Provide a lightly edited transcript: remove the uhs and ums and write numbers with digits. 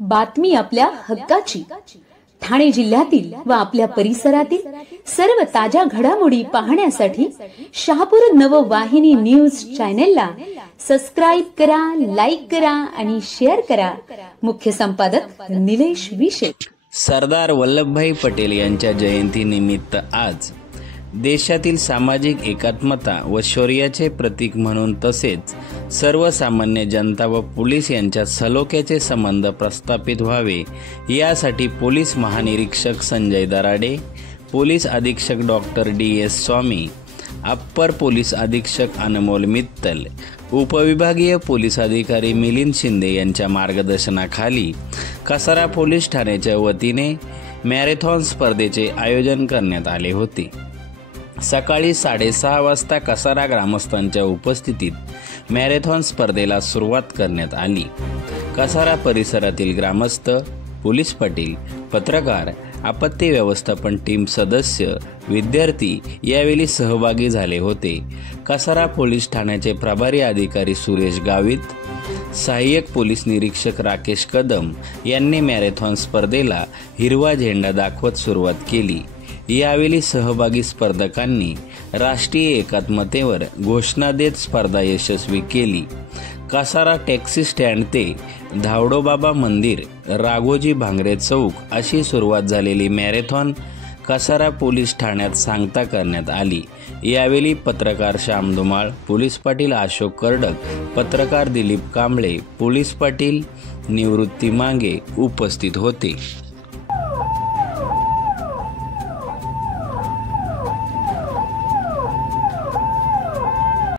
बातमी आपल्या हक्काची. ठाणे जिल्ह्यातील व आपल्या परिसरातील सर्व ताज्या घडामोडी पाहण्यासाठी शहापूर नववाहिनी न्यूज चॅनेलला सबस्क्राइब करा, लाईक करा आणि शेअर करा. मुख्य संपादक निलेश विशे. सरदार वल्लभभाई पटेल यांच्या जयंतीनिमित्त आज देशातील सामाजिक एकात्मता व शौर्याचे प्रतीक म्हणून तसेच सर्वसामान्य जनता व पोलीस यांच्यात सलोख्याचे संबंध प्रस्थापित व्हावे यासाठी पोलीस महानिरीक्षक संजय दराडे, पोलीस अधीक्षक डॉक्टर DS स्वामी, अप्पर पोलीस अधीक्षक अनमोल मित्तल, उपविभागीय पोलीस अधिकारी मिलिंद शिंदे यांच्या मार्गदर्शनाखाली कसारा पोलीस ठाण्याच्या वतीने मॅरेथॉन स्पर्धेचे आयोजन करण्यात आले होते. सकाळी 6:30 वाजता कसारा ग्रामस्थांच्या उपस्थितीत मॅरेथॉन स्पर्धेला सुरुवात करण्यात आली. कसारा परिसरातील ग्रामस्थ, पोलीस पाटील, पत्रकार, आपत्ती व्यवस्थापन टीम सदस्य, विद्यार्थी यावेळी सहभागी झाले होते. कसारा पोलीस ठाण्याचे प्रभारी अधिकारी सुरेश गावित, सहाय्यक पोलीस निरीक्षक राकेश कदम यांनी मॅरेथॉन स्पर्धेला हिरवा झेंडा दाखवत सुरुवात केली. यावेळी सहभागी स्पर्धकांनी राष्ट्रीय एकात्मतेवर घोषणा देत स्पर्धा यशस्वी केली. कसारा टॅक्सी स्टँड ते धावडोबाबा मंदिर, राघोजी भांगरे चौक अशी सुरुवात झालेली मॅरेथॉन कसारा पोलीस ठाण्यात सांगता करण्यात आली. यावेळी पत्रकार श्याम धुमाळ, पोलीस पाटील अशोक कर्डक, पत्रकार दिलीप कांबळे, पोलीस पाटील निवृत्ती मांगे उपस्थित होते.